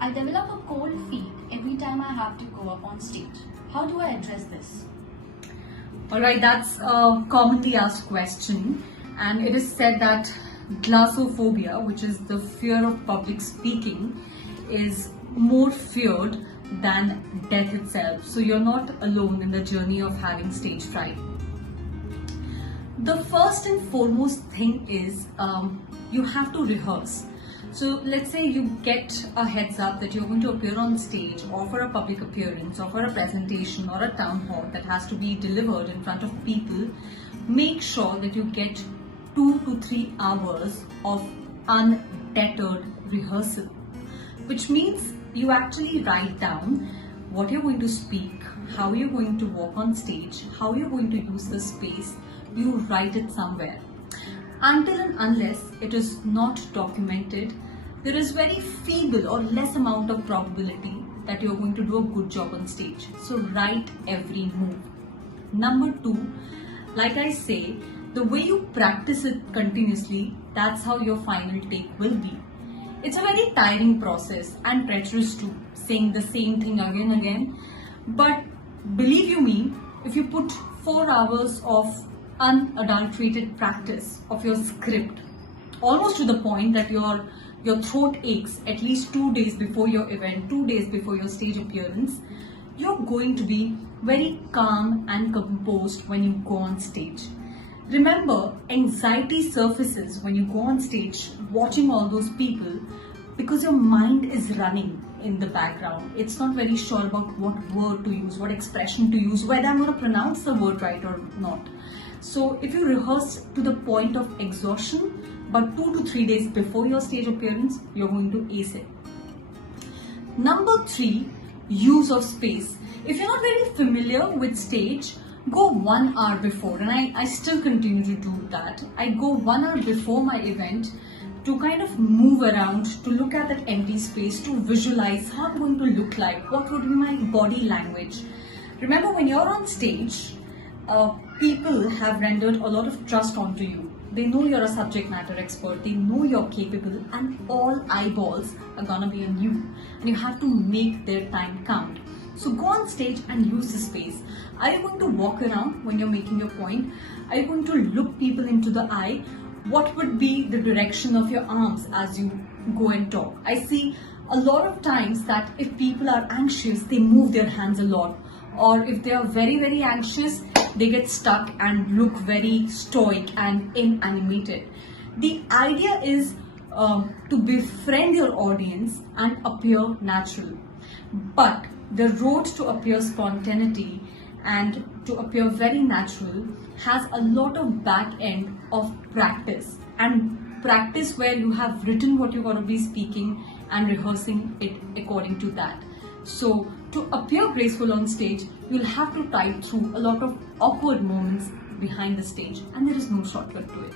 I develop a cold feet every time I have to go up on stage. How do I address this? Alright, that's a commonly asked question, and it is said that glossophobia, which is the fear of public speaking, is more feared than death itself. So you're not alone in the journey of having stage fright. The first and foremost thing is you have to rehearse. So let's say you get a heads up that you're going to appear on stage or for a public appearance or for a presentation or a town hall that has to be delivered in front of people. Make sure that you get 2 to 3 hours of undeterred rehearsal, which means you actually write down what you're going to speak, how you're going to walk on stage, how you're going to use the space. You write it somewhere. Until and unless it is not documented, there is very feeble or less amount of probability that you're going to do a good job on stage. So write every move. Number 2, like I say, the way you practice it continuously, that's how your final take will be. It's a very tiring process and treacherous too, saying the same thing again and again. But believe you me, if you put 4 hours of unadulterated practice of your script, almost to the point that your throat aches at least 2 days before your event, 2 days before your stage appearance, you're going to be very calm and composed when you go on stage. Remember, anxiety surfaces when you go on stage watching all those people because your mind is running in the background. It's not very sure about what word to use, what expression to use, whether I'm going to pronounce the word right or not. So if you rehearse to the point of exhaustion, but 2 to 3 days before your stage appearance, you're going to ace it. Number 3, use of space. If you're not very familiar with stage, go 1 hour before, and I still continue to do that. I go 1 hour before my event to kind of move around, to look at that empty space, to visualize how I'm going to look like, what would be my body language. Remember, when you're on stage, people have rendered a lot of trust onto you. They know you're a subject matter expert, they know you're capable, and all eyeballs are gonna be on you, and you have to make their time count. So go on stage and use the space. Are you going to walk around when you're making your point? Are you going to look people into the eye? What would be the direction of your arms as you go and talk? I see a lot of times that if people are anxious, they move their hands a lot. Or if they are very, very anxious, they get stuck and look very stoic and inanimated. The idea is to befriend your audience and appear natural. But the road to appear spontaneity and to appear very natural has a lot of back end of practice, and practice where you have written what you're going to be speaking and rehearsing it according to that. So to appear graceful on stage, you'll have to tide through a lot of awkward moments behind the stage, and there is no shortcut to it.